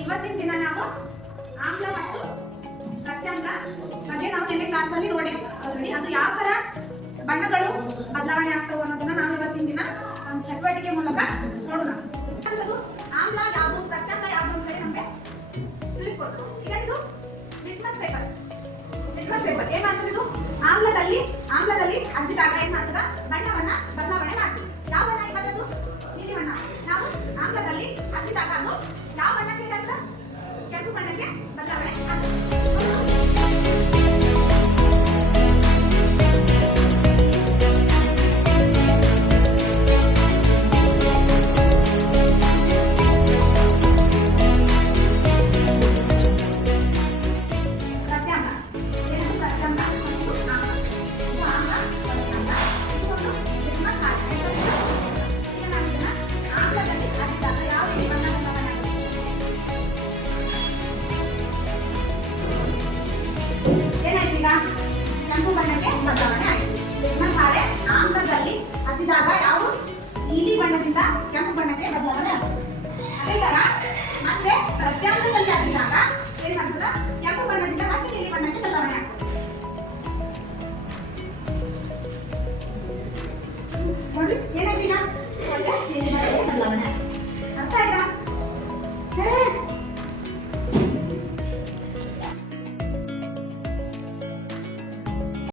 ಇವತ್ತಿನ ದಿನ ನಾವು ಆಮ್ಲ ಮತ್ತು ಪ್ರತ್ಯಾಮ್ಲ ಬಗ್ಗೆ ನಾವು ನಿನ್ನೆ ಕ್ಲಾಸಲ್ಲಿ ನೋಡಿ ಅದು ಯಾವ ತರ ಬಣ್ಣಗಳು ಬದಲಾವಣೆ ಆಗ್ತವೆ ಅನ್ನೋದನ್ನ ನಾವು ಇವತ್ತಿನ ದಿನ ನಮ್ಮ ಚಟುವಟಿಕೆ ಮೂಲಕ ನೋಡೋಣ. ಅಂತದ್ದು ಆಮ್ಲ ಯಾವುದು ಪ್ರತ್ಯಾಮ್ಲ ಯಾವುದು ಅಂತ ಹೇಳಿ ನಮಗೆ ತಿಳಿಸ್ಕೊಡ್ತದೆ. ಈಗ ಇದು ಲಿಟ್ಮಸ್ ಪೇಪರ್ ಏನ್ ಮಾಡ್ತದೆ? ಇದು ಆಮ್ಲದಲ್ಲಿ ಅಂಟಿದಾಗ ಏನ್ ಮಾಡ್ತದ ಬಣ್ಣವನ್ನ ಬದಲಾವಣೆ ಮಾಡ್ತದೆ. ಯಾವ ಬಣ್ಣ ಇವತ್ತದು? ನೀಲಿ ಬಣ್ಣ. ನಾವು ಆಮ್ಲದಲ್ಲಿ ಅಂಟಿದಾಗ ಅದು ಯಾವ ಬಣ್ಣ ಚೇಂಜ್ ಆಗ್ತದೆ? ಕೆಂಪು ಬಣ್ಣಕ್ಕೆ ಬದಲಾವಣೆ ಆಗ್ತದೆ. ಏನಾಯ್ತು? ಈಗ ಕೆಂಪು ಬಣ್ಣಕ್ಕೆ ಬದಲಾವಣೆ ಆಯಿತು. ಮಸಾಲೆ ಆಮ್ಲದಲ್ಲಿ ಹತ್ತಿದಾಗ ಯಾವ ನೀಲಿ ಬಣ್ಣದಿಂದ ಕೆಂಪು ಬಣ್ಣಕ್ಕೆ ಬದಲಾವಣೆ ಆಗುತ್ತೆ. ಅದೇ ತರ ಮತ್ತೆ ಪ್ರತ್ಯಾಮ್ಲದಲ್ಲಿ ಹತ್ತಿದಾಗ ಏನ್ ಮಾಡ್ತದ? ಕೆಂಪು ಬಣ್ಣದಿಂದ ಮತ್ತೆ ನೀಲಿ ಬಣ್ಣಕ್ಕೆ ಬದಲಾವಣೆ ಆಗ್ತದೆ. ನೋಡಿ ಏನಾಯ್ತು? ಈಗ ನೀಲಿ ಬಣ್ಣಕ್ಕೆ ಬದಲಾವಣೆ ಆಗುತ್ತೆ.